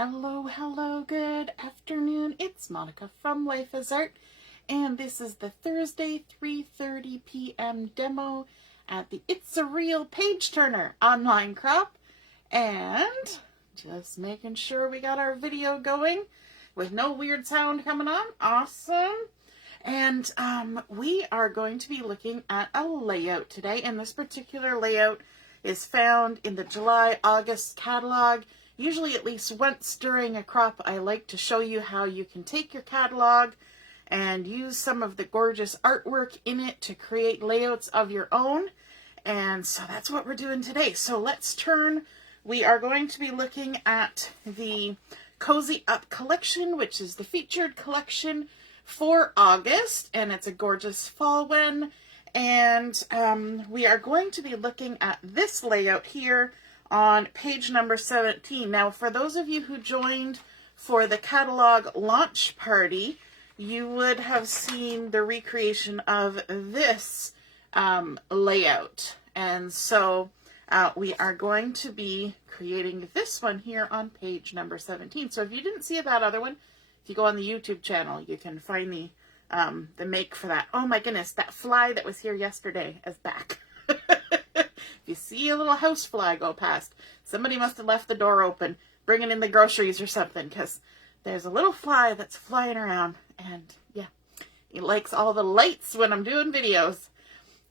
Hello, good afternoon. It's Monica from Life is Art, and this is the Thursday 3:30 p.m. demo at the It's a Real Page Turner online crop, and just making sure we got our video going with no weird sound coming on. Awesome. And we are going to be looking at a layout today, and this particular layout is found in the July-August catalog. Usually at least once during a crop, I like to show you how you can take your catalog and use some of the gorgeous artwork in it to create layouts of your own. And so that's what we're doing today. So let's turn. We are going to be looking at the Cozy Up collection, which is the featured collection for August, and it's a gorgeous fall one. And we are going to be looking at this layout here on page number 17. Now, for those of you who joined for the catalog launch party, you would have seen the recreation of this layout. And so we are going to be creating this one here on page number 17. So if you didn't see that other one, if you go on the YouTube channel, you can find the make for that. Oh my goodness, that fly that was here yesterday is back. If you see a little house fly go past, somebody must have left the door open, bringing in the groceries or something, because there's a little fly that's flying around, and yeah, he likes all the lights when I'm doing videos.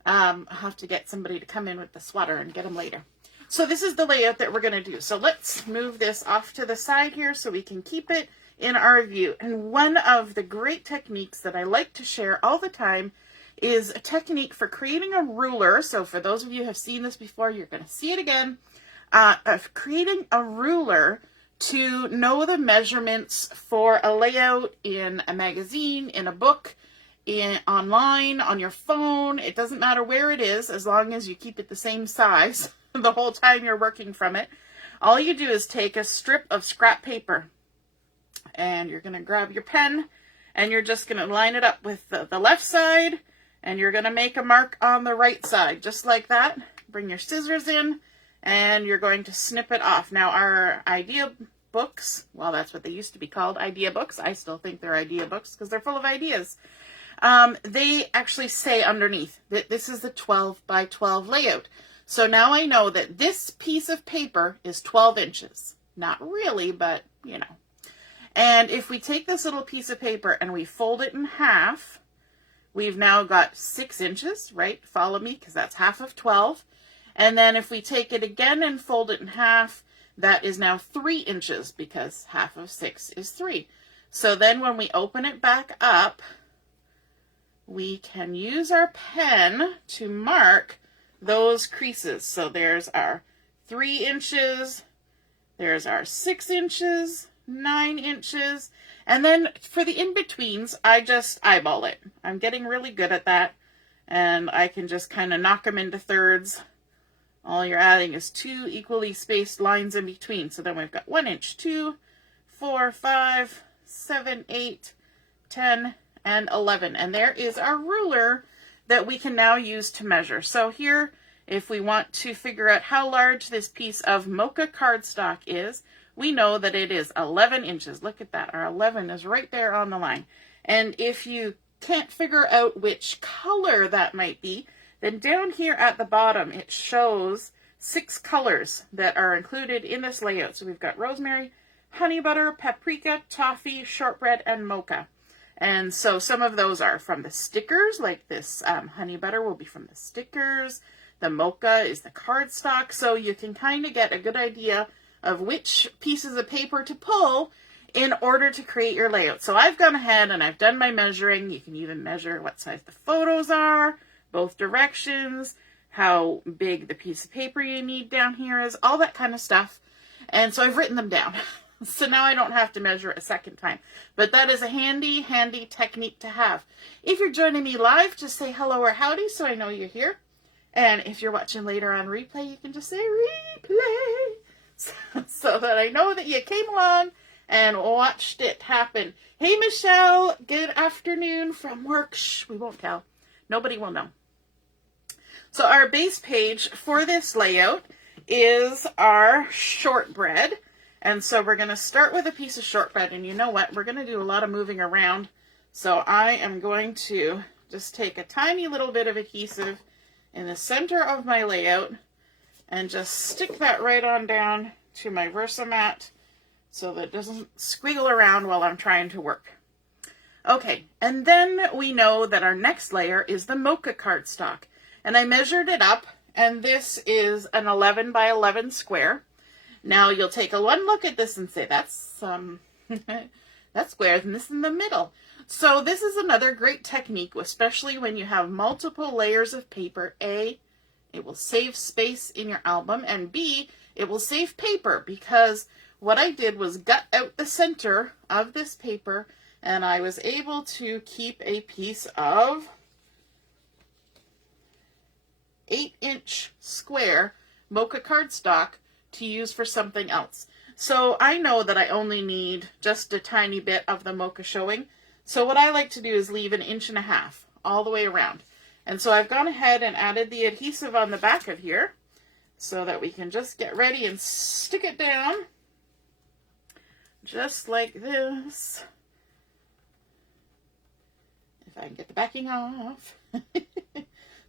I'll have to get somebody to come in with the swatter and get him later. So this is the layout that we're going to do. So let's move this off to the side here so we can keep it in our view. And one of the great techniques that I like to share all the time is a technique for creating a ruler. So for those of you who have seen this before, you're going to see it again, of creating a ruler to know the measurements for a layout in a magazine, in a book, online, on your phone. It doesn't matter where it is, as long as you keep it the same size the whole time you're working from it. All you do is take a strip of scrap paper, and you're going to grab your pen, and you're just going to line it up with the left side, and you're going to make a mark on the right side, just like that. Bring your scissors in, and you're going to snip it off. Now, our idea books, well, that's what they used to be called, idea books. I still think they're idea books because they're full of ideas. They actually say underneath that this is the 12 by 12 layout. So now I know that this piece of paper is 12 inches. Not really, but, you know. And if we take this little piece of paper and we fold it in half, we've now got 6 inches, right? Follow me, because that's half of 12. And then if we take it again and fold it in half, that is now 3 inches, because half of 6 is 3. So then when we open it back up, we can use our pen to mark those creases. So there's our 3 inches, there's our 6 inches, 9 inches, and then for the in-betweens, I just eyeball it. I'm getting really good at that, and I can just kind of knock them into thirds. All you're adding is 2 equally spaced lines in between. So then we've got 1 inch, 2, 4, 5, 7, 8, 10, and 11. And there is our ruler that we can now use to measure. So here, if we want to figure out how large this piece of Mocha cardstock is, we know that it is 11 inches. Look at that. Our 11 is right there on the line. And if you can't figure out which color that might be, then down here at the bottom, it shows 6 colors that are included in this layout. So we've got rosemary, honey butter, paprika, toffee, shortbread, and mocha. And so some of those are from the stickers, like this honey butter will be from the stickers. The mocha is the cardstock. So you can kind of get a good idea of which pieces of paper to pull in order to create your layout. So I've gone ahead and I've done my measuring. You can even measure what size the photos are, both directions, how big the piece of paper you need down here is, all that kind of stuff. And so I've written them down. So now I don't have to measure it a second time. But that is a handy, handy technique to have. If you're joining me live, just say hello or howdy so I know you're here. And if you're watching later on replay, you can just say replay. So that I know that you came along and watched it happen. Hey, Michelle, good afternoon from work. Shh, we won't tell. Nobody will know. So our base page for this layout is our shortbread. And so we're going to start with a piece of shortbread, and you know what? We're going to do a lot of moving around. So I am going to just take a tiny little bit of adhesive in the center of my layout and just stick that right on down to my Versamat so that it doesn't squiggle around while I'm trying to work. Okay, and then we know that our next layer is the Mocha cardstock. And I measured it up, and this is an 11 by 11 square. Now you'll take a one look at this and say, that's that's squares, and this is in the middle. So this is another great technique, especially when you have multiple layers of paper. A, it will save space in your album, and B, it will save paper, because what I did was gut out the center of this paper, and I was able to keep a piece of 8-inch square Mocha cardstock to use for something else. So I know that I only need just a tiny bit of the Mocha showing. So what I like to do is leave 1.5 inches all the way around. And so I've gone ahead and added the adhesive on the back of here so that we can just get ready and stick it down just like this. If I can get the backing off.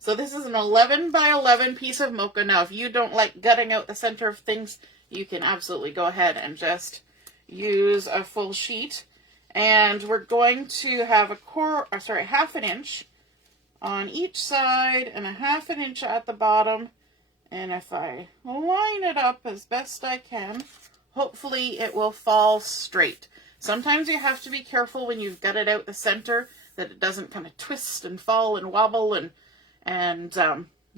So this is an 11 by 11 piece of Mocha. Now, if you don't like gutting out the center of things, you can absolutely go ahead and just use a full sheet. And we're going to have half an inch on each side and 1/2 inch at the bottom. And if I line it up as best I can, hopefully it will fall straight. Sometimes you have to be careful when you've gutted out the center that it doesn't kind of twist and fall and wobble and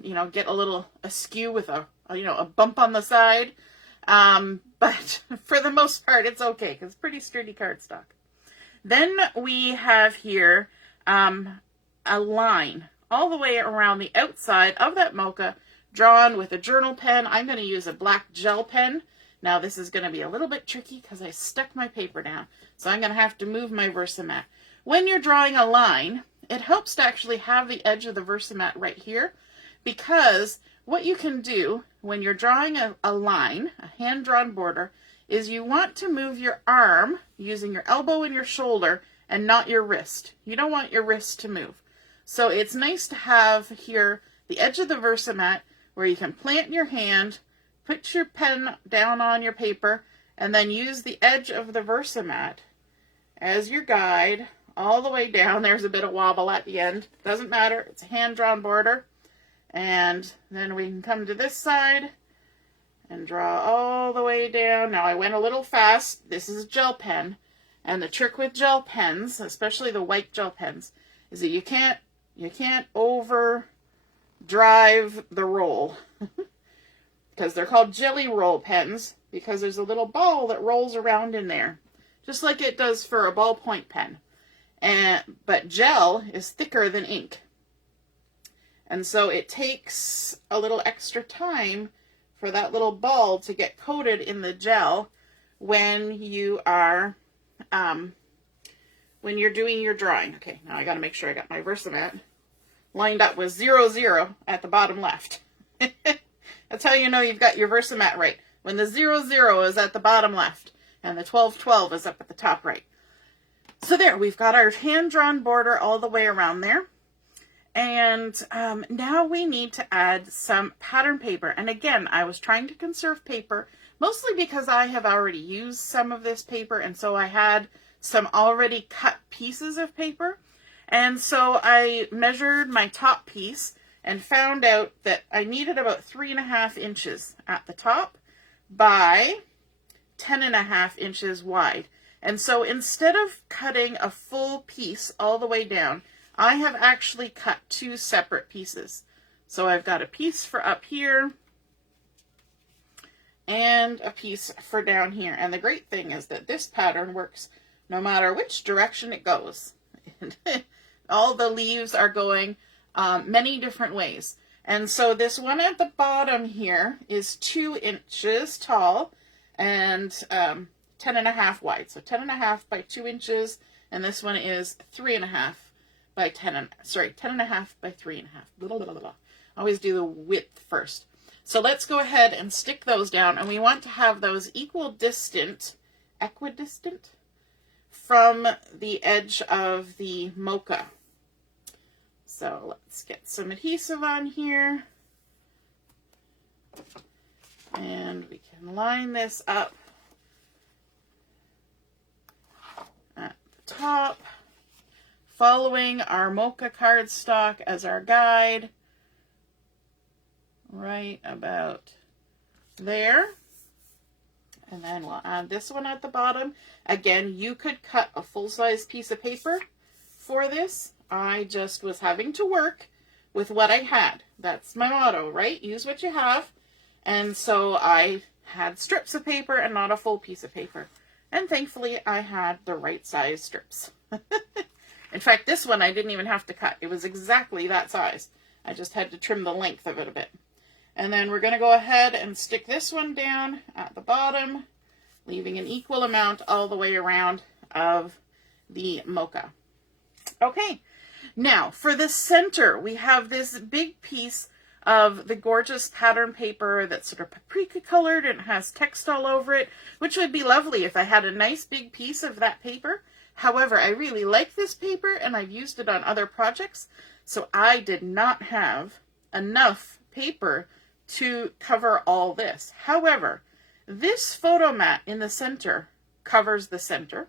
you know, get a little askew with a bump on the side. But for the most part, it's okay because it's pretty sturdy cardstock. Then we have here a line all the way around the outside of that Mocha, drawn with a journal pen. I'm going to use a black gel pen. Now this is going to be a little bit tricky because I stuck my paper down, so I'm going to have to move my Versamat. When you're drawing a line, it helps to actually have the edge of the Versamat right here, because what you can do when you're drawing a line, a hand-drawn border, is you want to move your arm using your elbow and your shoulder and not your wrist. You don't want your wrist to move. So it's nice to have here the edge of the Versamat where you can plant your hand, put your pen down on your paper, and then use the edge of the Versamat as your guide all the way down. There's a bit of wobble at the end. Doesn't matter. It's a hand-drawn border. And then we can come to this side and draw all the way down. Now I went a little fast. This is a gel pen. And the trick with gel pens, especially the white gel pens, is that you can't overdrive the roll. Because they're called jelly roll pens, because there's a little ball that rolls around in there, just like it does for a ballpoint pen. But gel is thicker than ink. And so it takes a little extra time for that little ball to get coated in the gel when you are, when you're doing your drawing. Okay, now I got to make sure I got my Versamat lined up with 0, 0 at the bottom left. That's how you know you've got your Versamat right. When the 0, 0 is at the bottom left and the 12, 12 is up at the top right. So there, we've got our hand-drawn border all the way around there. And now we need to add some pattern paper. And again, I was trying to conserve paper, mostly because I have already used some of this paper, and so I had some already cut pieces of paper. And so I measured my top piece and found out that I needed about 3.5 inches at the top by 10.5 inches wide. And so instead of cutting a full piece all the way down, I have actually cut 2 separate pieces. So I've got a piece for up here and a piece for down here. And the great thing is that this pattern works no matter which direction it goes. All the leaves are going many different ways. And so this one at the bottom here is 2 inches tall and 10.5 wide. So 10.5 by 2 inches, and this one is 3.5 by 10.5 by 3.5. Blah, blah, blah, blah. Always do the width first. So let's go ahead and stick those down, and we want to have those equidistant from the edge of the Mocha. So let's get some adhesive on here, and we can line this up at the top, following our Mocha cardstock as our guide, right about there. And then we'll add this one at the bottom. Again, you could cut a full-size piece of paper for this. I just was having to work with what I had. That's my motto, right? Use what you have. And so I had strips of paper and not a full piece of paper. And thankfully, I had the right size strips. In fact, this one I didn't even have to cut. It was exactly that size. I just had to trim the length of it a bit. And then we're going to go ahead and stick this one down at the bottom, leaving an equal amount all the way around of the Mocha. Okay, now for the center, we have this big piece of the gorgeous pattern paper that's sort of paprika colored and has text all over it, which would be lovely if I had a nice big piece of that paper. However, I really like this paper and I've used it on other projects, so I did not have enough paper to cover all this. However, this photo mat in the center covers the center,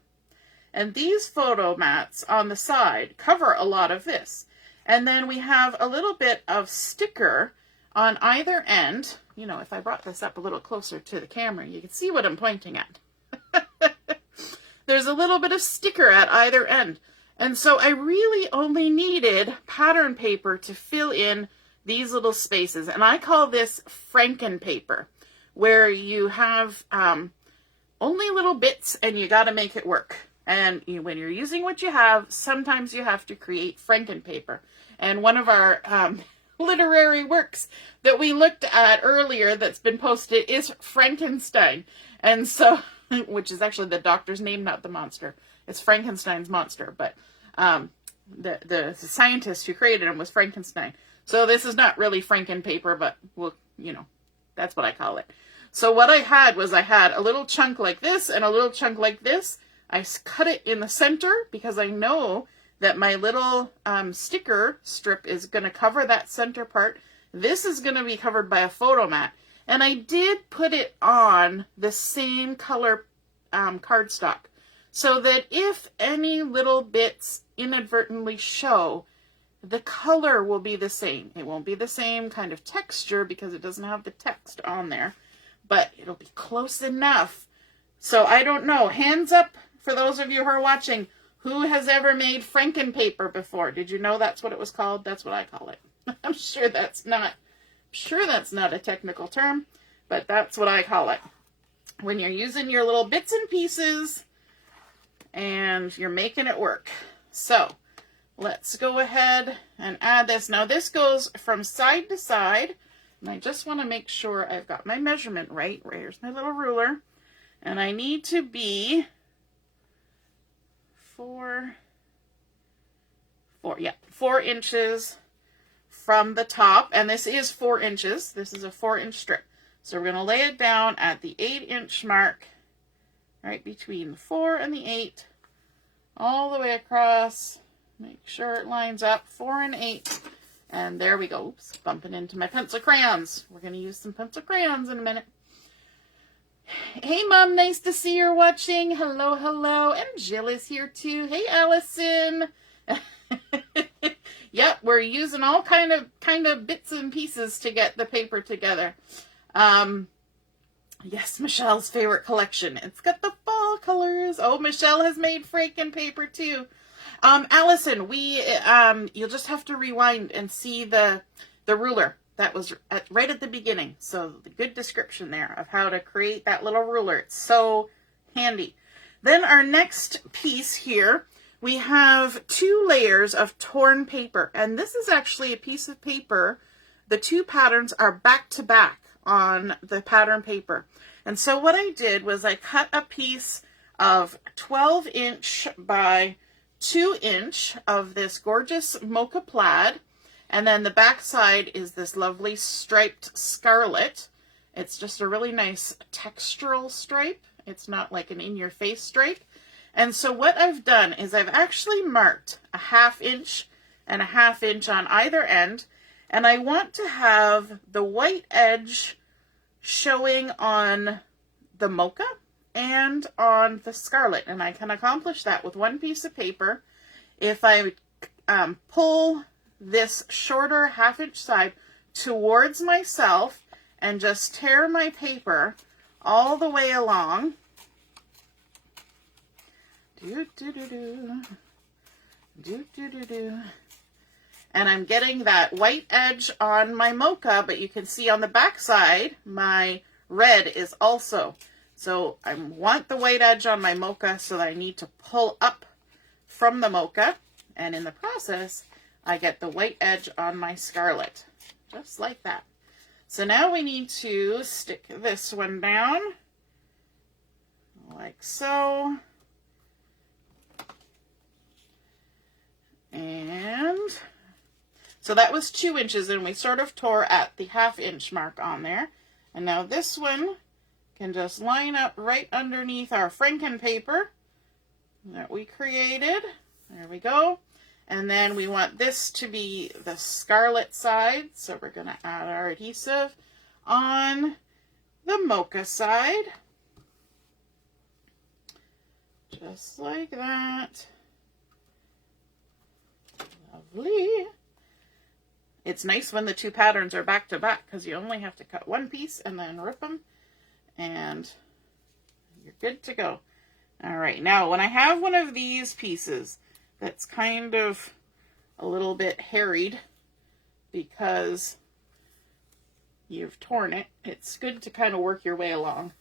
and these photo mats on the side cover a lot of this. And then we have a little bit of sticker on either end. You know, if I brought this up a little closer to the camera, you can see what I'm pointing at. There's a little bit of sticker at either end. And so I really only needed pattern paper to fill in these little spaces. And I call this Franken paper, where you have only little bits and you got to make it work. And when you're using what you have, sometimes you have to create Franken paper. And one of our literary works that we looked at earlier that's been posted is Frankenstein. And so, which is actually the doctor's name, not the monster. It's Frankenstein's monster, but the scientist who created him was Frankenstein. So this is not really Franken paper, but, well, you know, that's what I call it. So what I had was I had a little chunk like this and a little chunk like this. I cut it in the center because I know that my little sticker strip is going to cover that center part. This is going to be covered by a photo mat. And I did put it on the same color cardstock so that if any little bits inadvertently show, the color will be the same. It won't be the same kind of texture because it doesn't have the text on there, but it'll be close enough. So I don't know. Hands up for those of you who are watching. Who has ever made Franken paper before? Did you know that's what it was called? That's what I call it. I'm sure that's not a technical term, but that's what I call it. When you're using your little bits and pieces and you're making it work. So let's go ahead and add this. Now this goes from side to side, and I just want to make sure I've got my measurement right. Here's my little ruler, and I need to be 4 inches from the top, and this is 4 inches. This is a 4-inch strip. So we're going to lay it down at the 8-inch mark, right between the 4 and the 8, all the way across. Make sure it lines up, 4 and 8, and there we go. Oops, bumping into my pencil crayons. We're going to use some pencil crayons in a minute. Hey, Mom, nice to see you're watching. Hello, hello. And Jill is here, too. Hey, Allison. Yep, we're using all kind of bits and pieces to get the paper together. Yes, Michelle's favorite collection. It's got the fall colors. Oh, Michelle has made Franken paper, too. Allison, you'll just have to rewind and see the ruler. That was right at the beginning. So the good description there of how to create that little ruler. It's so handy. Then our next piece here, we have 2 layers of torn paper. And this is actually a piece of paper. The 2 patterns are back to back on the pattern paper. And so what I did was I cut a piece of 12-inch by 2-inch of this gorgeous Mocha plaid. And then the back side is this lovely striped scarlet. It's just a really nice textural stripe. It's not like an in-your-face stripe. And so what I've done is I've actually marked a 1/2 inch and a 1/2 inch on either end. And I want to have the white edge showing on the Mocha and on the scarlet. And I can accomplish that with one piece of paper. If I pull this shorter 1/2 inch side towards myself and just tear my paper all the way along. And I'm getting that white edge on my Mocha, but you can see on the back side, my red is also. So I want the white edge on my Mocha, so I need to pull up from the Mocha. And in the process, I get the white edge on my scarlet, just like that. So now we need to stick this one down, like so. And so that was 2 inches, and we sort of tore at the 1/2 inch mark on there. And now this one can just line up right underneath our Franken paper that we created. There we go. And then we want this to be the scarlet side, so we're going to add our adhesive on the Mocha side. Just like that. Lovely. It's nice when the two patterns are back to back because you only have to cut one piece and then rip them and you're good to go. All right, now when I have one of these pieces that's kind of a little bit harried because you've torn it, it's good to kind of work your way along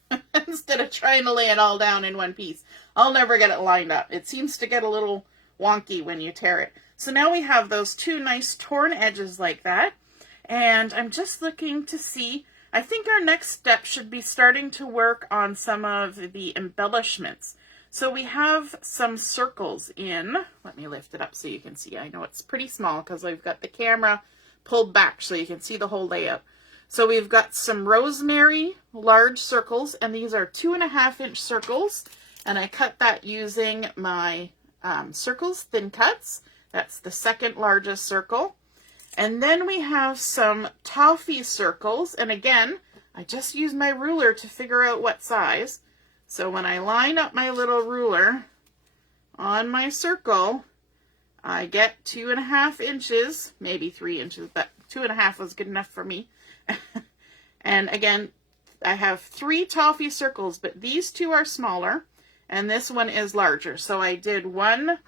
instead of trying to lay it all down in one piece. I'll never get it lined up. It seems to get a little wonky when you tear it. So now we have those two nice torn edges like that. And I'm just looking to see, I think our next step should be starting to work on some of the embellishments. So we have some circles in, let me lift it up so you can see. I know it's pretty small because I've got the camera pulled back so you can see the whole layout. So we've got some rosemary large circles, and these are 2.5 inch circles. And I cut that using my circles thin cuts. That's the second largest circle. And then we have some toffee circles. And again, I just used my ruler to figure out what size. So when I line up my little ruler on my circle, I get 2.5 inches, maybe 3 inches, but 2.5 was good enough for me. And again, I have 3 toffee circles, but these two are smaller and this one is larger. So I did one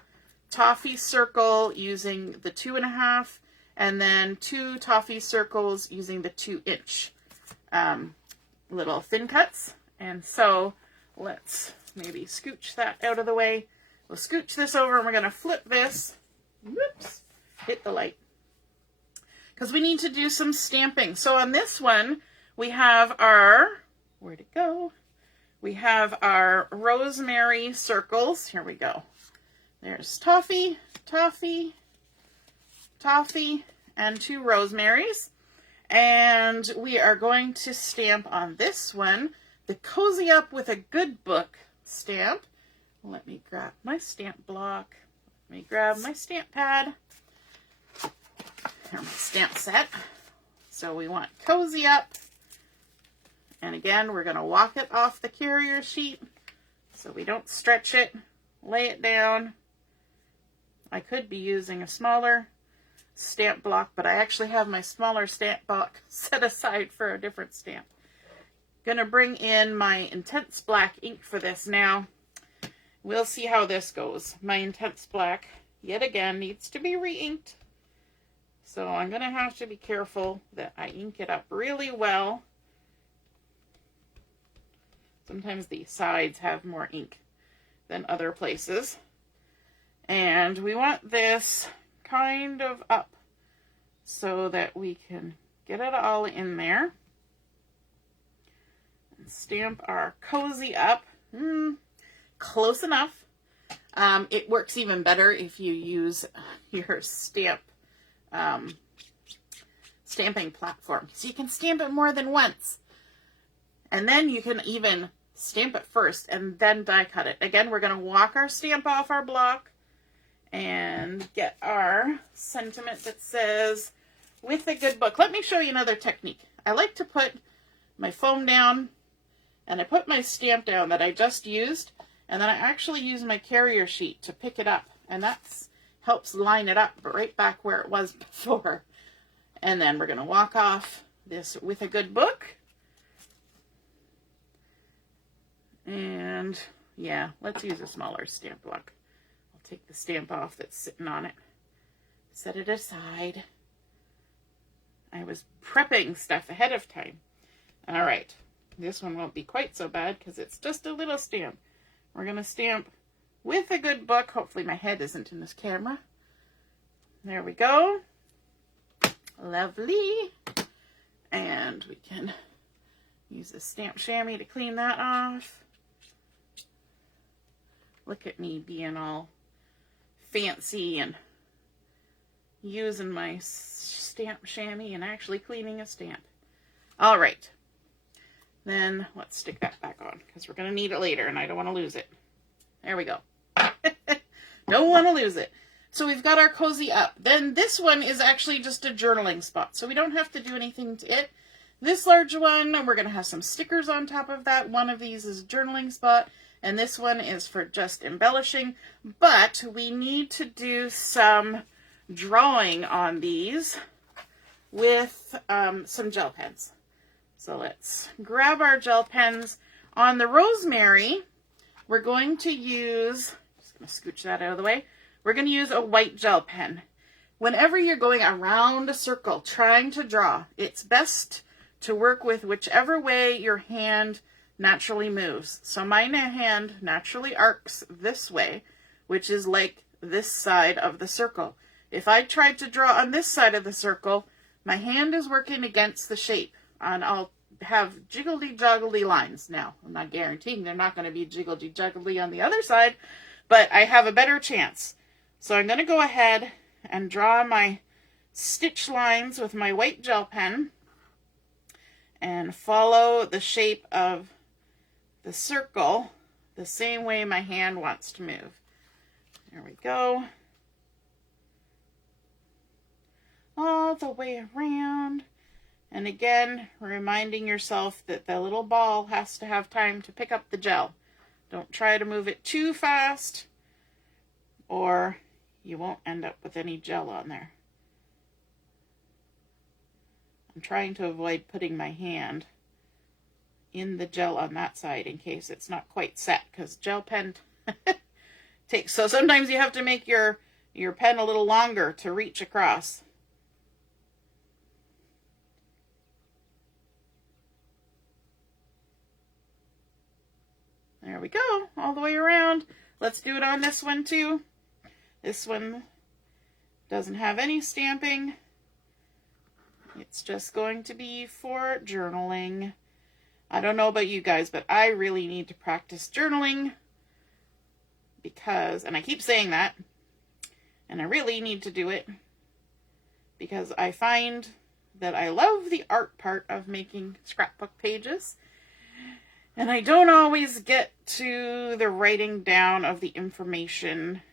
toffee circle using the 2.5 and then 2 toffee circles using the 2 inch little thin cuts. And so let's maybe scooch that out of the way. We'll scooch this over and we're going to flip this. Whoops, hit the light. Because we need to do some stamping. So on this one, we have our, where'd it go? We have our rosemary circles. Here we go. There's toffee, toffee, toffee, and 2 rosemaries. And we are going to stamp on this one the Cozy Up with a Good Book stamp. Let me grab my stamp block. Let me grab my stamp pad. Here's my stamp set. So we want Cozy Up. And again, we're going to walk it off the carrier sheet so we don't stretch it. Lay it down. I could be using a smaller stamp block, but I actually have my smaller stamp block set aside for a different stamp. Gonna bring in my intense black ink for this now. We'll see how this goes. My intense black, yet again, needs to be re-inked. So I'm gonna have to be careful that I ink it up really well. Sometimes the sides have more ink than other places. And we want this kind of up so that we can get it all in there. And stamp our Cozy Up. Close enough. It works even better if you use your stamp stamping platform. So you can stamp it more than once. And then you can even stamp it first and then die cut it. Again, we're going to walk our stamp off our block and get our sentiment that says, with a good book. Let me show you another technique. I like to put my foam down and I put my stamp down that I just used, and then I actually use my carrier sheet to pick it up, and that helps line it up right back where it was before. And then we're going to walk off this with a good book. And yeah, let's use a smaller stamp block. I'll take the stamp off that's sitting on it, set it aside. I was prepping stuff ahead of time. All right, this one won't be quite so bad because it's just a little stamp. We're going to stamp with a good book. Hopefully my head isn't in this camera. There we go. Lovely. And we can use a stamp chamois to clean that off. Look at me being all fancy and using my stamp chamois and actually cleaning a stamp. All right. Then let's stick that back on because we're going to need it later and I don't want to lose it. There we go. Don't want to lose it. So we've got our cozy up. Then this one is actually just a journaling spot, so we don't have to do anything to it. This large one, we're going to have some stickers on top of that. One of these is a journaling spot, and this one is for just embellishing. But we need to do some drawing on these with some gel pens. So let's grab our gel pens. On the rosemary, we're going to use, just going to scooch that out of the way, we're going to use a white gel pen. Whenever you're going around a circle trying to draw, it's best to work with whichever way your hand naturally moves. So my hand naturally arcs this way, which is like this side of the circle. If I tried to draw on this side of the circle, my hand is working against the shape, and I'll have jiggledy-joggly lines. Now, I'm not guaranteeing they're not going to be jiggledy-joggly on the other side, but I have a better chance. So I'm going to go ahead and draw my stitch lines with my white gel pen and follow the shape of the circle the same way my hand wants to move. There we go. All the way around. And again, reminding yourself that the little ball has to have time to pick up the gel. Don't try to move it too fast, or you won't end up with any gel on there. I'm trying to avoid putting my hand in the gel on that side in case it's not quite set, because gel pen takes, so sometimes you have to make your pen a little longer to reach across. There we go, all the way around. Let's do it on this one too. This one doesn't have any stamping. It's just going to be for journaling. I don't know about you guys, but I really need to practice journaling because, and I keep saying that, and I really need to do it because I find that I love the art part of making scrapbook pages. And I don't always get to the writing down of the information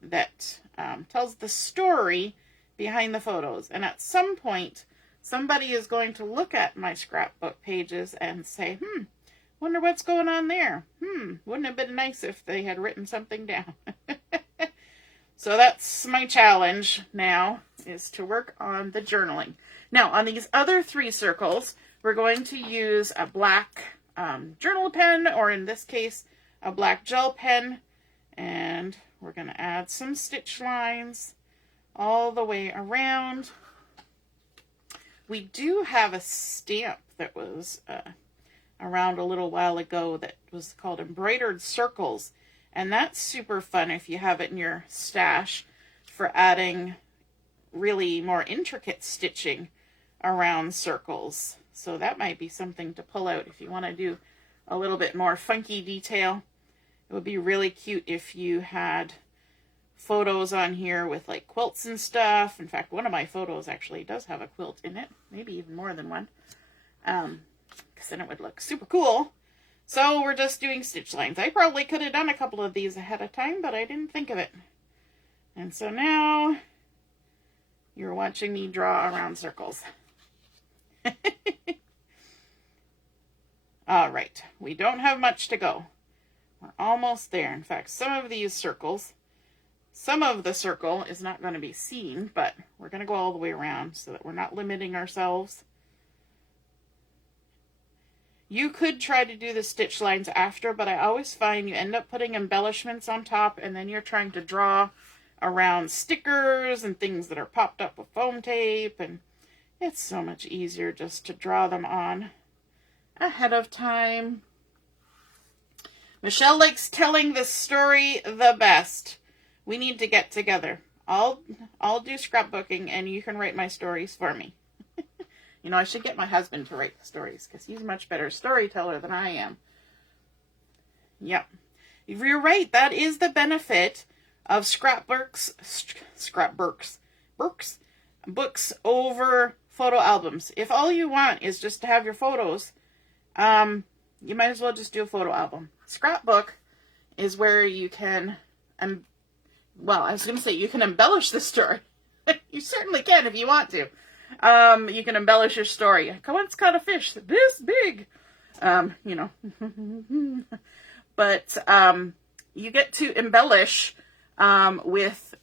that tells the story behind the photos. And at some point, somebody is going to look at my scrapbook pages and say, wonder what's going on there. Wouldn't it have been nice if they had written something down. So that's my challenge now, is to work on the journaling. Now, on these other 3 circles, we're going to use a black journal pen, or in this case, a black gel pen, and we're going to add some stitch lines all the way around. We do have a stamp that was around a little while ago that was called Embroidered Circles, and that's super fun if you have it in your stash for adding really more intricate stitching around circles. So that might be something to pull out if you want to do a little bit more funky detail. It would be really cute if you had photos on here with like quilts and stuff. In fact, one of my photos actually does have a quilt in it, maybe even more than one, because then it would look super cool. So we're just doing stitch lines. I probably could have done a couple of these ahead of time, but I didn't think of it. And so now you're watching me draw around circles. All right, we don't have much to go. We're almost there. In fact, some of the circle is not going to be seen, but we're going to go all the way around so that we're not limiting ourselves. You could try to do the stitch lines after, but I always find you end up putting embellishments on top, and then you're trying to draw around stickers and things that are popped up with foam tape, and it's so much easier just to draw them on ahead of time. Michelle likes telling the story the best. We need to get together. I'll do scrapbooking and you can write my stories for me. You know, I should get my husband to write the stories because he's a much better storyteller than I am. Yep. You're right. That is the benefit of scrapbooks over photo albums. If all you want is just to have your photos, you might as well just do a photo album. Scrapbook is where you can, well, I was going to say you can embellish the story. You certainly can if you want to. You can embellish your story. I once caught a fish this big, you know. But you get to embellish with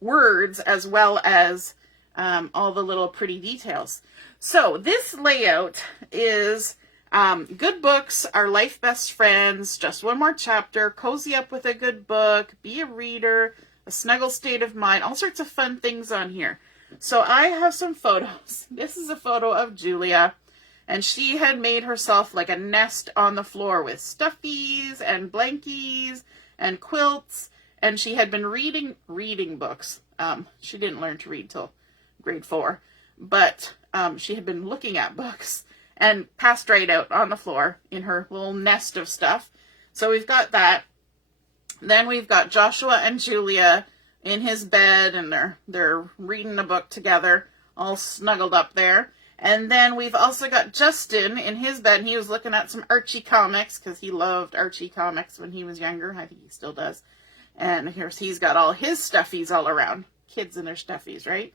words as well as all the little pretty details. So this layout is good books are life best friends, just one more chapter, cozy up with a good book, be a reader, a snuggle state of mind, all sorts of fun things on here. So I have some photos. This is a photo of Julia, and she had made herself like a nest on the floor with stuffies and blankies and quilts, and she had been reading books. She didn't learn to read till grade 4, but she had been looking at books and passed right out on the floor in her little nest of stuff. So we've got that. Then we've got Joshua and Julia in his bed, and they're reading a book together, all snuggled up there. And then we've also got Justin in his bed, and he was looking at some Archie comics, because he loved Archie comics when he was younger. I think he still does. And he's got all his stuffies all around. Kids and their stuffies, right?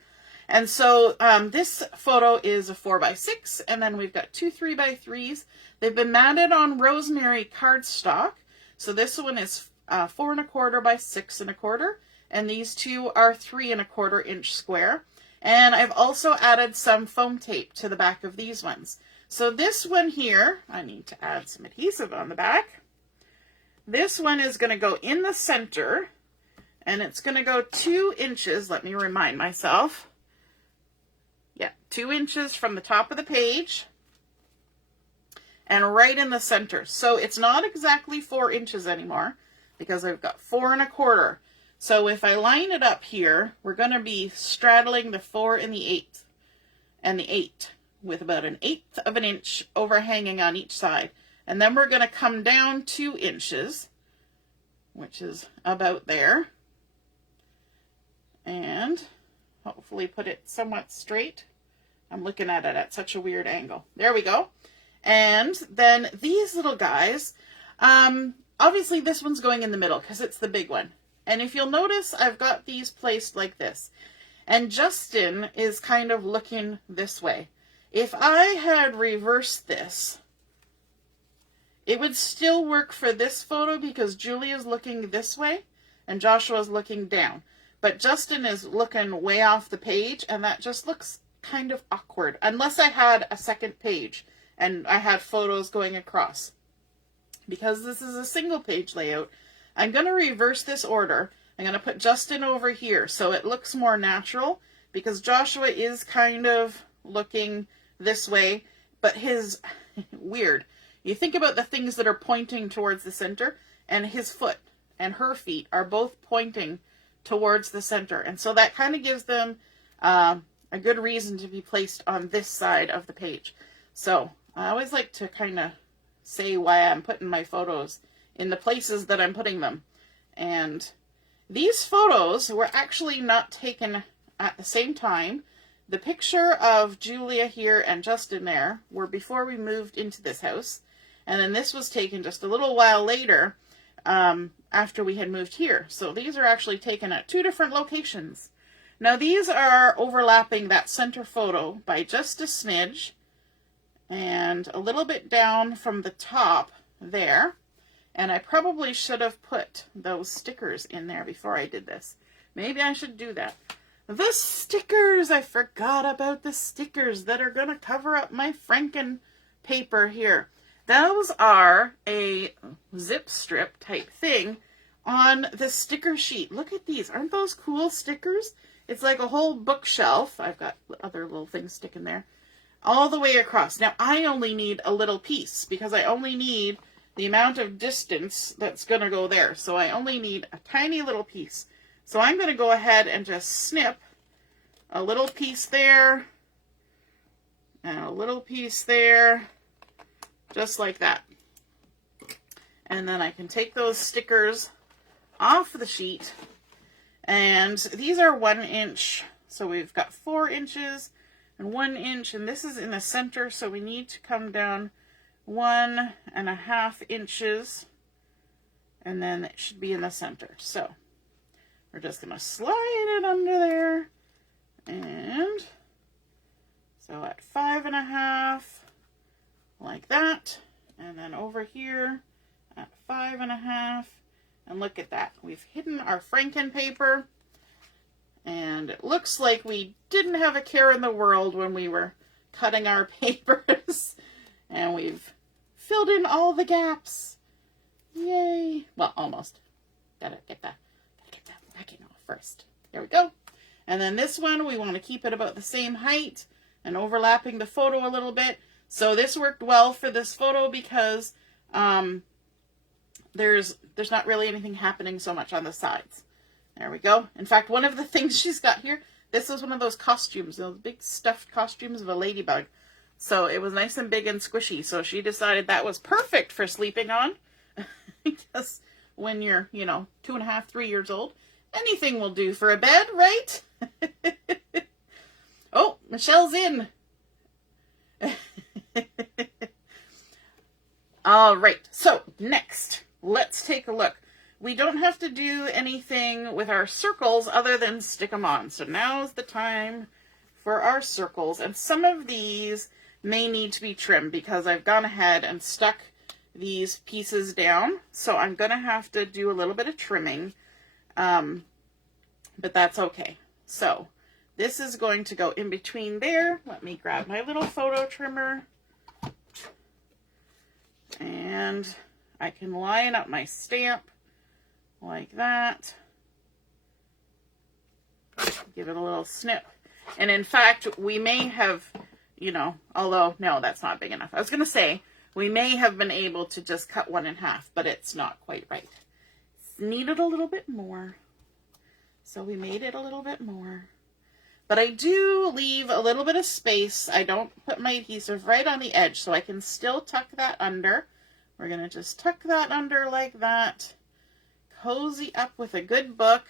And so this photo is a 4x6, and then we've got 2 3x3s. They've been matted on rosemary cardstock. So this one is 4 1/4 by 6 1/4. And these two are 3 1/4 inch square. And I've also added some foam tape to the back of these ones. So this one here, I need to add some adhesive on the back. This one is going to go in the center, and it's going to go 2 inches. Let me remind myself. Yeah, 2 inches from the top of the page and right in the center. So it's not exactly 4 inches anymore because I've got 4 1/4. So if I line it up here, we're going to be straddling the 4 and the 8 and the 8 with about 1/8 of an inch overhanging on each side. And then we're going to come down 2 inches, which is about there. And hopefully put it somewhat straight. I'm looking at it at such a weird angle. There we go. And then these little guys, obviously this one's going in the middle because it's the big one. And if you'll notice, I've got these placed like this. And Justin is kind of looking this way. If I had reversed this, it would still work for this photo because Julia's looking this way and Joshua's looking down. But Justin is looking way off the page, and that just looks kind of awkward. Unless I had a second page and I had photos going across. Because this is a single page layout, I'm going to reverse this order. I'm going to put Justin over here so it looks more natural, because Joshua is kind of looking this way, but his, weird. You think about the things that are pointing towards the center, and his foot and her feet are both pointing towards the center. And so that kind of gives them a good reason to be placed on this side of the page. So I always like to kind of say why I'm putting my photos in the places that I'm putting them. And These photos were actually not taken at the same time. The picture of Julia here and Justin there were before we moved into this house. And then this was taken just a little while later after we had moved here. So these are actually taken at 2 different locations. Now these are overlapping that center photo by just a smidge and a little bit down from the top there. And I probably should have put those stickers in there before I did this. Maybe I should do that. The stickers! I forgot about the stickers that are going to cover up my Franken paper here. Those are a zip strip type thing on the sticker sheet. Look at these. Aren't those cool stickers? It's like a whole bookshelf. I've got other little things sticking there. All the way across. Now, I only need a little piece because I only need the amount of distance that's going to go there. So I only need a tiny little piece. So I'm going to go ahead and just snip a little piece there and a little piece there, just like that. And then I can take those stickers off the sheet. And these are 1 inch. So we've got 4 inches and 1 inch, and this is in the center. So we need to come down 1.5 inches, and then it should be in the center. So we're just going to slide it under there, and so at 5.5, like that, and then over here at 5.5, and look at that. We've hidden our Franken paper, and it looks like we didn't have a care in the world when we were cutting our papers, and we've filled in all the gaps. Yay! Well, almost. Gotta get that back in first. There we go. And then this one, we want to keep it about the same height and overlapping the photo a little bit. So this worked well for this photo because there's not really anything happening so much on the sides. There we go. In fact, one of the things she's got here, this is one of those costumes, those big stuffed costumes of a ladybug. So it was nice and big and squishy. So she decided that was perfect for sleeping on. Because when you're, 2.5, 3 years old, anything will do for a bed, right? Oh, Michelle's in. All right. So next, let's take a look. We don't have to do anything with our circles other than stick them on. So now's the time for our circles. And some of these may need to be trimmed because I've gone ahead and stuck these pieces down. So I'm going to have to do a little bit of trimming, but that's okay. So this is going to go in between there. Let me grab my little photo trimmer. And I can line up my stamp like that. Give it a little snip. And in fact, we may have, although, no, that's not big enough. I was going to say, we may have been able to just cut 1 in half, but it's not quite right. It's needed a little bit more. So we made it a little bit more. But I do leave a little bit of space. I don't put my adhesive right on the edge, so I can still tuck that under. We're going to just tuck that under like that. Cozy up with a good book.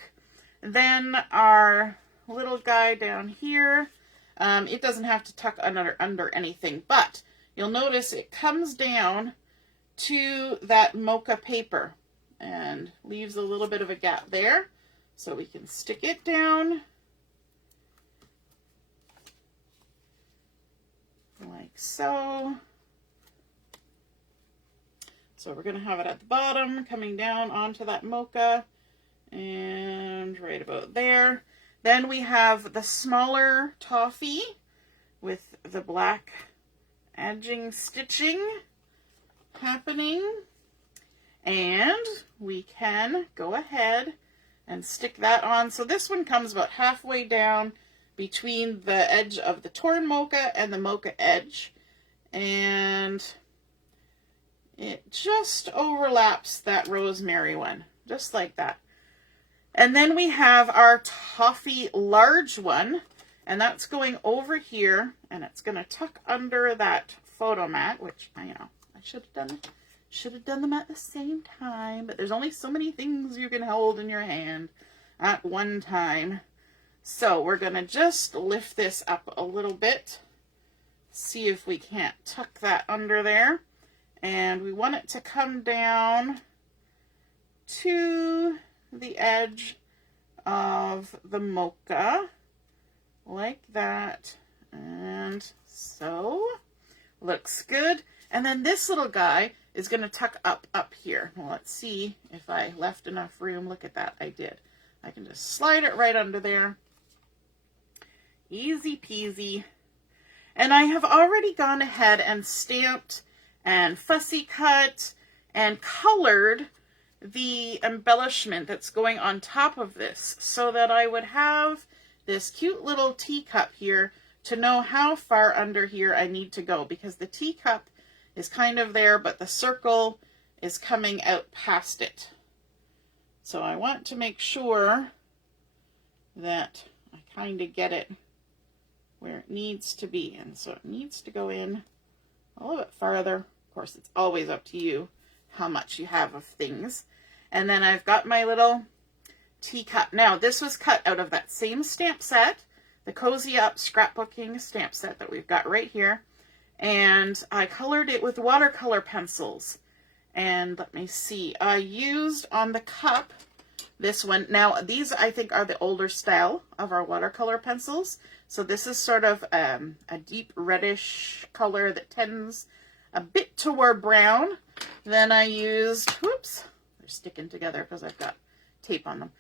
Then our little guy down here, it doesn't have to tuck under anything, but you'll notice it comes down to that Mocha paper and leaves a little bit of a gap there. So we can stick it down like so. So we're going to have it at the bottom, coming down onto that Mocha, and right about there. Then we have the smaller toffee with the black edging stitching happening. And we can go ahead and stick that on. So this one comes about halfway down between the edge of the torn Mocha and the Mocha edge. And it just overlaps that rosemary one, just like that. And then we have our toffee large one, and that's going over here, and it's going to tuck under that photo mat, which, I should have done Should have done them at the same time, but there's only so many things you can hold in your hand at one time. So we're going to just lift this up a little bit, see if we can't tuck that under there. And we want it to come down to the edge of the Mocha, like that. And so, looks good. And then this little guy is going to tuck up here. Well, let's see if I left enough room. Look at that, I did. I can just slide it right under there. Easy peasy. And I have already gone ahead and stamped and fussy cut and colored the embellishment that's going on top of this, so that I would have this cute little teacup here to know how far under here I need to go, because the teacup is kind of there, but the circle is coming out past it. So I want to make sure that I kind of get it where it needs to be. And so it needs to go in a little bit farther. Of course, it's always up to you how much you have of things. And then I've got my little teacup. Now, this was cut out of that same stamp set, the Cozy Up Scrapbooking stamp set that we've got right here. And I colored it with watercolor pencils. And let me see, I used on the cup this one. Now, these I think are the older style of our watercolor pencils. So this is sort of a deep reddish color that tends a bit toward brown. Then I used, whoops, they're sticking together because I've got tape on them.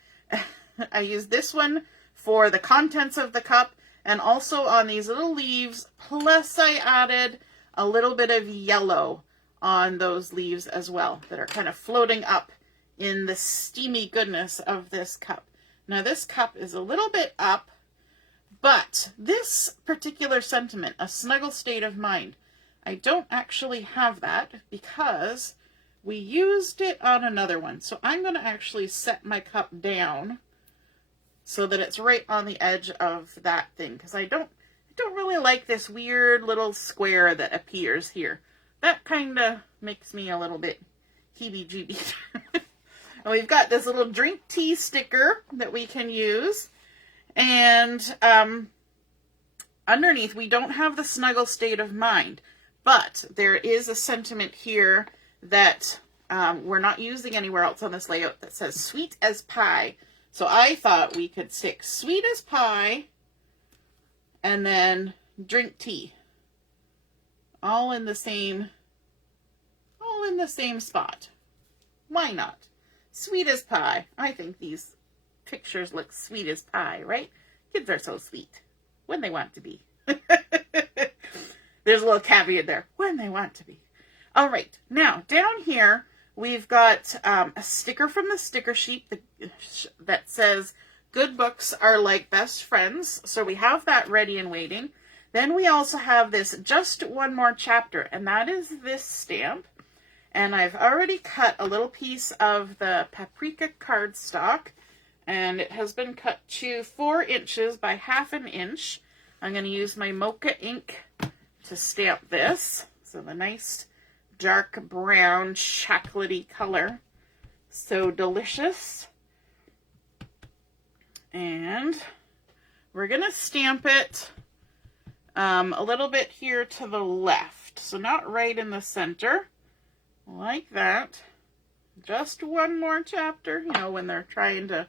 I used this one for the contents of the cup and also on these little leaves. Plus I added a little bit of yellow on those leaves as well that are kind of floating up in the steamy goodness of this cup. Now this cup is a little bit up, but this particular sentiment, a snuggle state of mind, I don't actually have that because we used it on another one. So I'm going to actually set my cup down so that it's right on the edge of that thing, because I don't really like this weird little square that appears here. That kind of makes me a little bit heebie-jeebie. And we've got this little drink tea sticker that we can use. And underneath, we don't have the snuggle state of mind. But there is a sentiment here that we're not using anywhere else on this layout that says sweet as pie. So I thought we could stick sweet as pie and then drink tea. All in the same spot. Why not? Sweet as pie. I think these pictures look sweet as pie, right? Kids are so sweet when they want to be. There's a little caveat there. When they want to be. All right. Now, down here, we've got a sticker from the sticker sheet that says, good books are like best friends. So we have that ready and waiting. Then we also have this just one more chapter, and that is this stamp. And I've already cut a little piece of the paprika cardstock, and it has been cut to 4 inches by 1/2 inch. I'm going to use my Mocha ink to stamp this. So the nice dark brown chocolatey color. So delicious. And we're going to stamp it a little bit here to the left. So not right in the center. Like that. Just one more chapter, you know, when they're trying to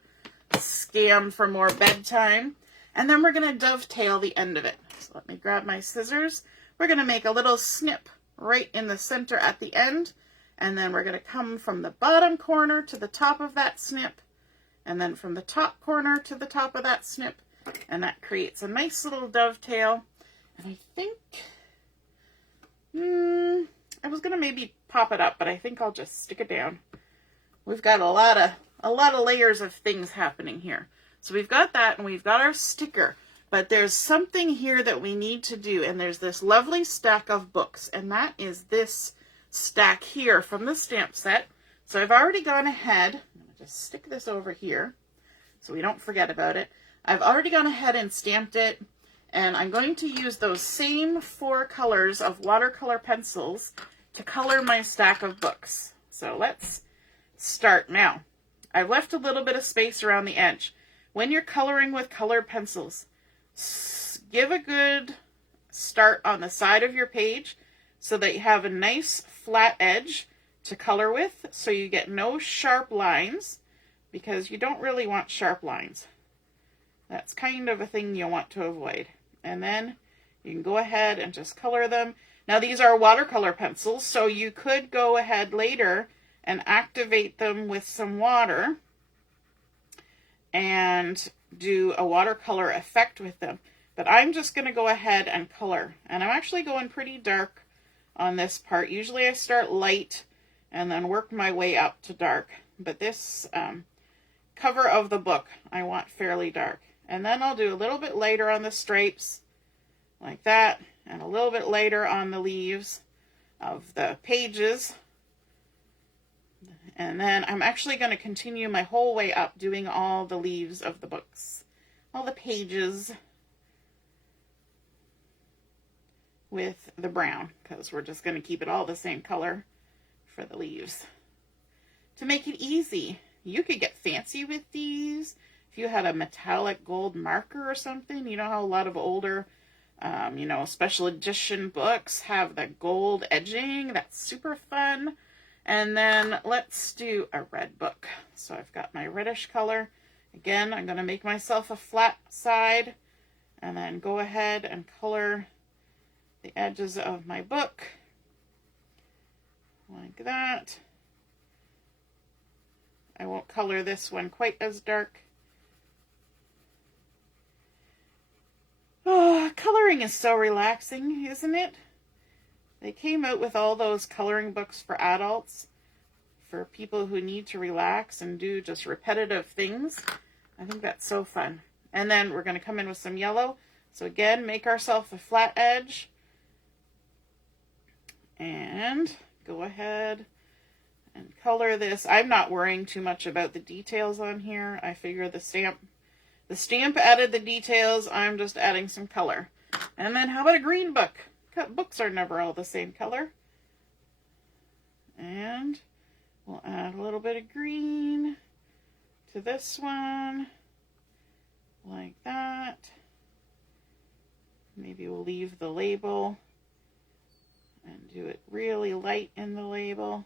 scam for more bedtime. And then we're going to dovetail the end of it. So let me grab my scissors. We're going to make a little snip right in the center at the end. And then we're going to come from the bottom corner to the top of that snip. And then from the top corner to the top of that snip. And that creates a nice little dovetail. And I think, I was going to maybe pop it up, but I think I'll just stick it down. We've got a lot of layers of things happening here. So we've got that, and we've got our sticker, but there's something here that we need to do, and there's this lovely stack of books, and that is this stack here from the stamp set. So I've already gone ahead, I'm going to just stick this over here so we don't forget about it. I've already gone ahead and stamped it, and I'm going to use those same 4 colors of watercolor pencils to color my stack of books. So let's start now. I've left a little bit of space around the edge. When you're coloring with colored pencils, give a good start on the side of your page so that you have a nice flat edge to color with, so you get no sharp lines, because you don't really want sharp lines. That's kind of a thing you want to avoid. And then you can go ahead and just color them. Now these are watercolor pencils, so you could go ahead later and activate them with some water and do a watercolor effect with them. But I'm just going to go ahead and color. And I'm actually going pretty dark on this part. Usually I start light and then work my way up to dark. But this cover of the book I want fairly dark. And then I'll do a little bit lighter on the stripes, like that, and a little bit lighter on the leaves of the pages. And then I'm actually going to continue my whole way up doing all the leaves of the books, all the pages with the brown, because we're just going to keep it all the same color for the leaves. To make it easy, you could get fancy with these. If you had a metallic gold marker or something, you know how a lot of older, special edition books have the gold edging. That's super fun. And then let's do a red book. So I've got my reddish color. Again, I'm going to make myself a flat side and then go ahead and color the edges of my book like that. I won't color this one quite as dark. Oh, coloring is so relaxing, isn't it? They came out with all those coloring books for adults, for people who need to relax and do just repetitive things. I think that's so fun. And then we're going to come in with some yellow. So again, make ourselves a flat edge. And go ahead and color this. I'm not worrying too much about the details on here. I figure the stamp added the details. I'm just adding some color. And then how about a green book? Books are never all the same color. And we'll add a little bit of green to this one, like that. Maybe we'll leave the label and do it really light in the label,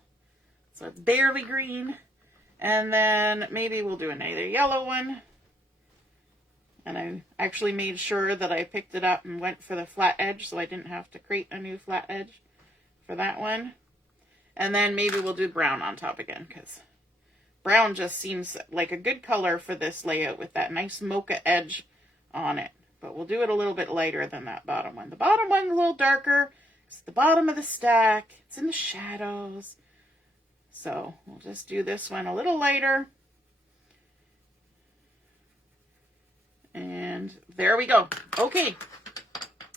so it's barely green. And then maybe we'll do another yellow one. And I actually made sure that I picked it up and went for the flat edge, so I didn't have to create a new flat edge for that one. And then maybe we'll do brown on top again, because brown just seems like a good color for this layout with that nice mocha edge on it. But we'll do it a little bit lighter than that bottom one. The bottom one's a little darker. It's the bottom of the stack. It's in the shadows. So we'll just do this one a little lighter. And there we go. Okay.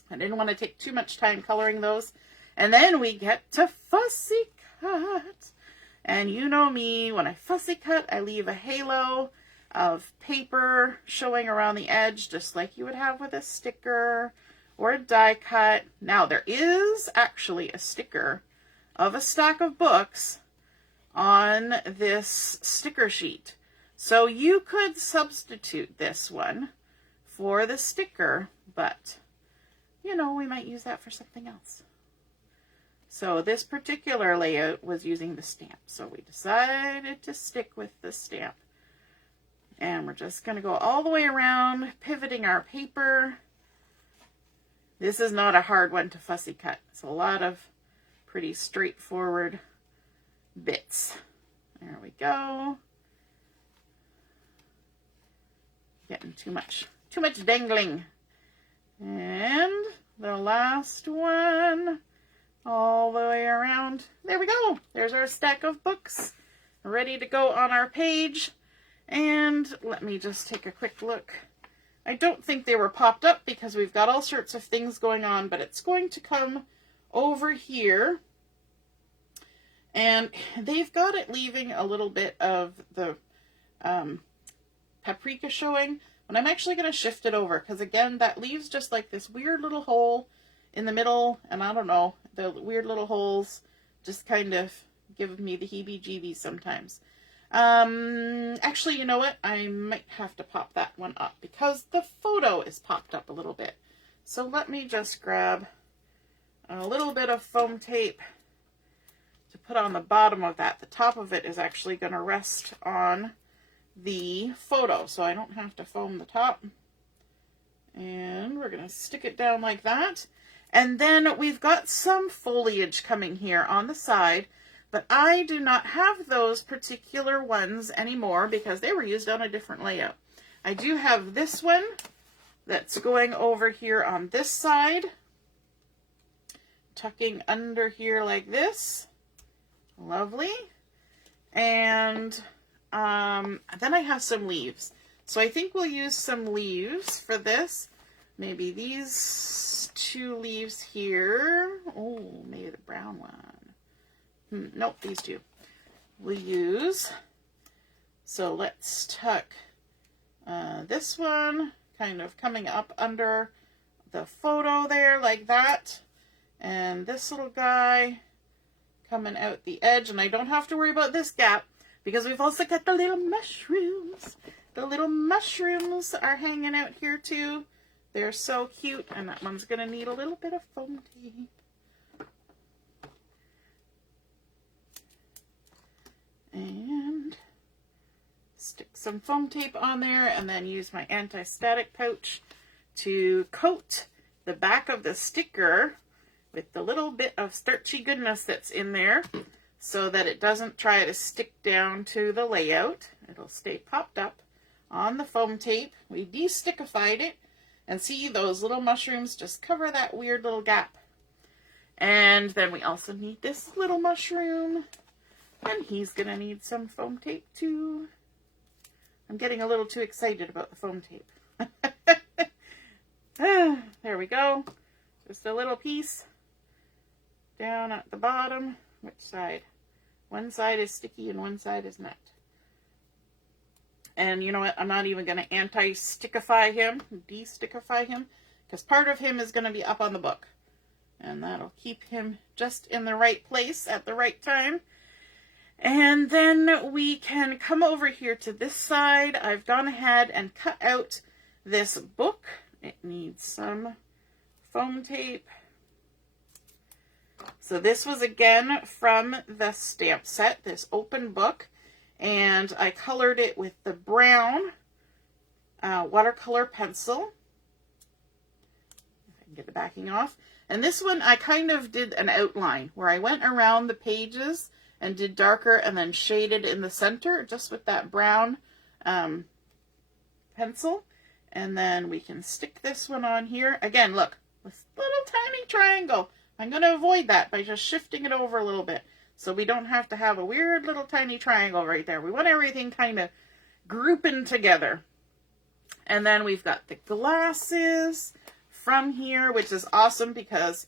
I didn't want to take too much time coloring those. And then we get to fussy cut. And you know me, when I fussy cut, I leave a halo of paper showing around the edge, just like you would have with a sticker or a die cut. Now, there is actually a sticker of a stack of books on this sticker sheet. So you could substitute this one for the sticker, but, you know, we might use that for something else. So this particular layout was using the stamp, so we decided to stick with the stamp. And we're just going to go all the way around, pivoting our paper. This is not a hard one to fussy cut. It's a lot of pretty straightforward bits. There we go. Getting too much dangling. And the last one, all the way around. There we go. There's our stack of books ready to go on our page. And let me just take a quick look. I don't think they were popped up because we've got all sorts of things going on, but it's going to come over here. And they've got it leaving a little bit of the paprika showing, but I'm actually going to shift it over because, again, that leaves just like this weird little hole in the middle, and I don't know, the weird little holes just kind of give me the heebie-jeebies sometimes. Actually, you know what? I might have to pop that one up because the photo is popped up a little bit. So let me just grab a little bit of foam tape to put on the bottom of that. The top of it is actually going to rest on the photo, so I don't have to foam the top. And we're going to stick it down like that. And then we've got some foliage coming here on the side, but I do not have those particular ones anymore because they were used on a different layout. I do have this one that's going over here on this side, tucking under here like this. Lovely. And then I have some leaves. So I think we'll use some leaves for this. Maybe these two leaves here. Oh, maybe the brown one. Nope, these two. We'll use. So let's tuck this one kind of coming up under the photo there like that. And this little guy coming out the edge. And I don't have to worry about this gap because we've also got the little mushrooms. The little mushrooms are hanging out here too. They're so cute. And that one's going to need a little bit of foam tape. And stick some foam tape on there and then use my anti-static pouch to coat the back of the sticker with the little bit of starchy goodness that's in there so that it doesn't try to stick down to the layout. It'll stay popped up on the foam tape. We de-stickified it, and see those little mushrooms just cover that weird little gap. And then we also need this little mushroom, and he's gonna need some foam tape too. I'm getting a little too excited about the foam tape. There we go. Just a little piece down at the bottom. Which side? One side is sticky and one side is not. And you know what? I'm not even going to anti-stickify him, de-stickify him, because part of him is going to be up on the book. And that'll keep him just in the right place at the right time. And then we can come over here to this side. I've gone ahead and cut out this book. It needs some foam tape. So this was again from the stamp set, this open book. And I colored it with the brown watercolor pencil. If I can get the backing off. And this one I kind of did an outline where I went around the pages and did darker and then shaded in the center just with that brown pencil. And then we can stick this one on here. Again, look, this little tiny triangle. I'm going to avoid that by just shifting it over a little bit so we don't have to have a weird little tiny triangle right there. We want everything kind of grouping together. And then we've got the glasses from here, which is awesome because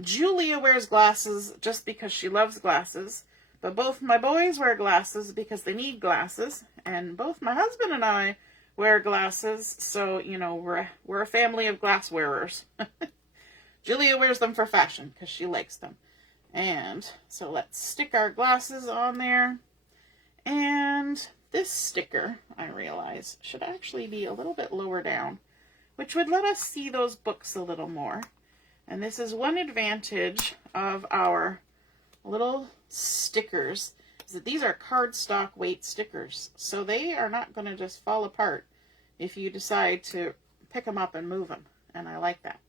Julia wears glasses just because she loves glasses, but both my boys wear glasses because they need glasses, and both my husband and I wear glasses, so, you know, we're a family of glass wearers. Julia wears them for fashion because she likes them. And so let's stick our glasses on there. And this sticker, I realize, should actually be a little bit lower down, which would let us see those books a little more. And this is one advantage of our little stickers, is that these are cardstock weight stickers. So they are not going to just fall apart if you decide to pick them up and move them. And I like that.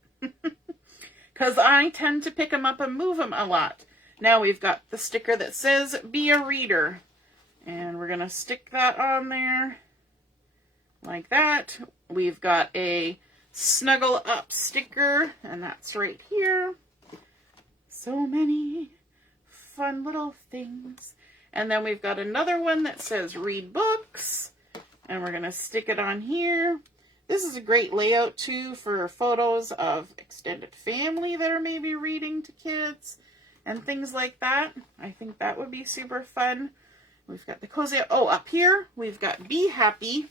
Because I tend to pick them up and move them a lot. Now we've got the sticker that says, "Be a reader." And we're going to stick that on there like that. We've got a snuggle up sticker, and that's right here. So many fun little things. And then we've got another one that says, "Read books." And we're going to stick it on here. This is a great layout, too, for photos of extended family that are maybe reading to kids and things like that. I think that would be super fun. We've got the cozy... Oh, up here, we've got Be Happy,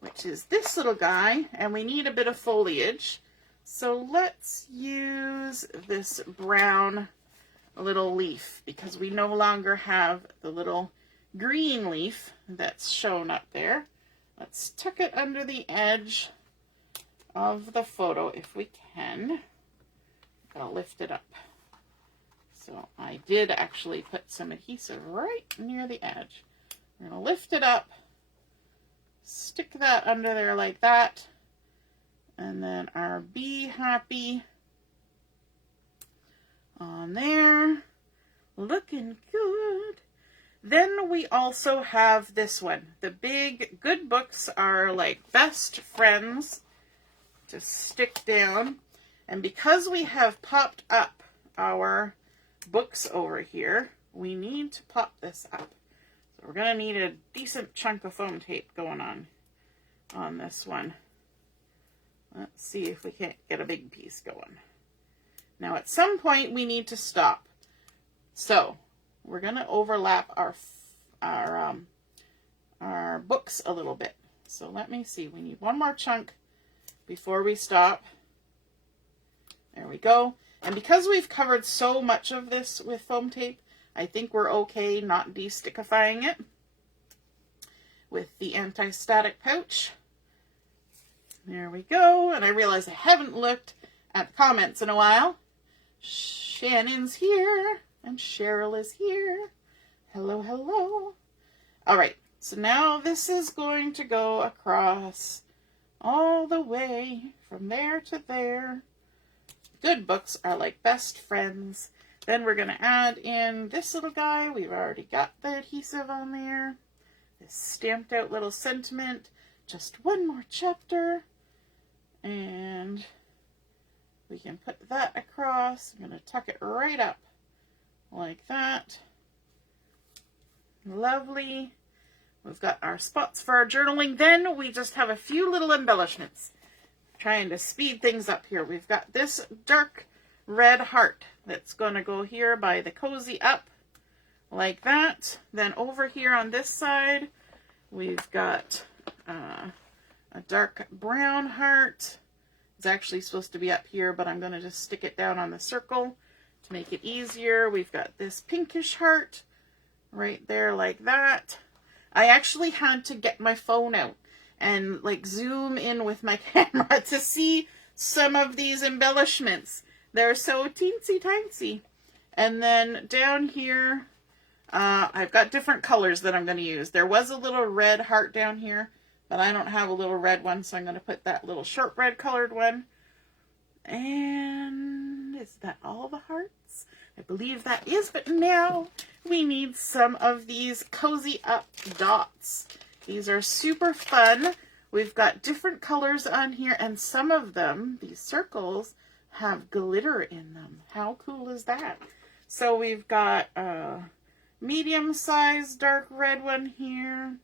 which is this little guy, and we need a bit of foliage. So let's use this brown a little leaf because we no longer have the little green leaf that's shown up there. Let's tuck it under the edge of the photo if we can. I'll lift it up. So I did actually put some adhesive right near the edge. I'm going to lift it up, stick that under there like that, and then our Be Happy on there. Looking good. Then we also have this one. The big good books are like best friends to stick down. And because we have popped up our books over here, we need to pop this up. So we're going to need a decent chunk of foam tape going on this one. Let's see if we can't get a big piece going. Now at some point we need to stop. So we're going to overlap our books a little bit. So let me see. We need one more chunk before we stop. There we go. And because we've covered so much of this with foam tape, I think we're okay not de-stickifying it with the anti-static pouch. There we go. And I realize I haven't looked at the comments in a while. Shannon's here and Cheryl is here. Hello, hello. All right. So now this is going to go across all the way from there to there. Good books are like best friends. Then we're going to add in this little guy. We've already got the adhesive on there. This stamped out little sentiment. Just one more chapter. And we can put that across. I'm going to tuck it right up like that. Lovely. We've got our spots for our journaling. Then we just have a few little embellishments. Trying to speed things up here. We've got this dark red heart that's going to go here by the cozy up like that. Then over here on this side we've got a dark brown heart. It's actually supposed to be up here, but I'm going to just stick it down on the circle to make it easier. We've got this pinkish heart right there like that. I actually had to get my phone out and like zoom in with my camera to see some of these embellishments. They're so teensy tiny. And then down here, I've got different colors that I'm going to use. There was a little red heart down here, but I don't have a little red one, so I'm going to put that little short red colored one. And is that all the hearts? I believe that is, but now we need some of these cozy up dots. These are super fun. We've got different colors on here, and some of them, these circles, have glitter in them. How cool is that? So we've got a medium-sized dark red one here,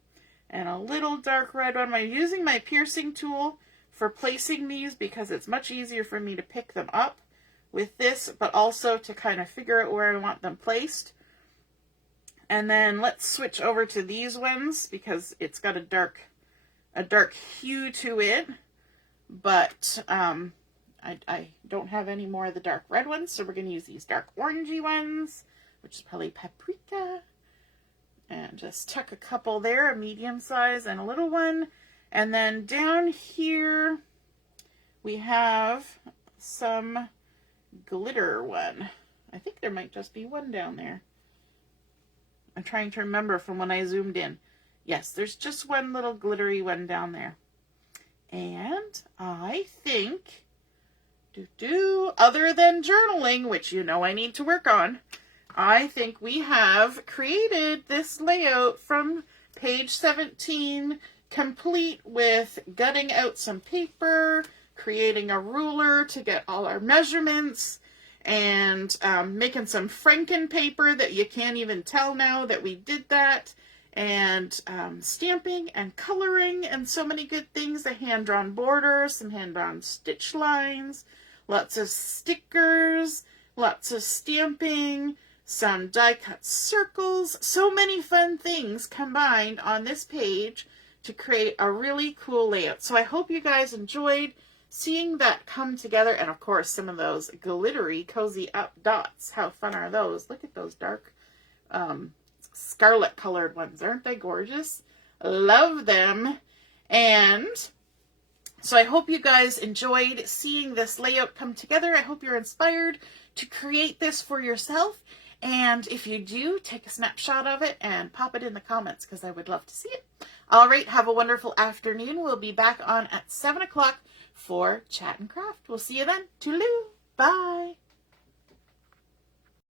and a little dark red one. I'm using my piercing tool for placing these because it's much easier for me to pick them up with this, but also to kind of figure out where I want them placed. And then let's switch over to these ones because it's got a dark hue to it, but I don't have any more of the dark red ones, so we're going to use these dark orangey ones, which is probably paprika, and just tuck a couple there, a medium size and a little one. And then down here we have some glitter one. I think there might just be one down there. I'm trying to remember from when I zoomed in. Yes, there's just one little glittery one down there. And I think, other than journaling, which you know I need to work on, I think we have created this layout from page 17, complete with gutting out some paper, creating a ruler to get all our measurements, and making some Franken paper that you can't even tell now that we did that, and stamping and coloring and so many good things, a hand-drawn border, some hand-drawn stitch lines, lots of stickers, lots of stamping, some die-cut circles, so many fun things combined on this page to create a really cool layout. So I hope you guys enjoyed seeing that come together, and of course some of those glittery cozy up dots. How fun are those? Look at those dark scarlet colored ones. Aren't they gorgeous? Love them. And so I hope you guys enjoyed seeing this layout come together. I hope you're inspired to create this for yourself. And if you do, take a snapshot of it and pop it in the comments because I would love to see it. All right, have a wonderful afternoon. We'll be back on at 7 o'clock for Chat and Craft. We'll see you then. Toodaloo. Bye.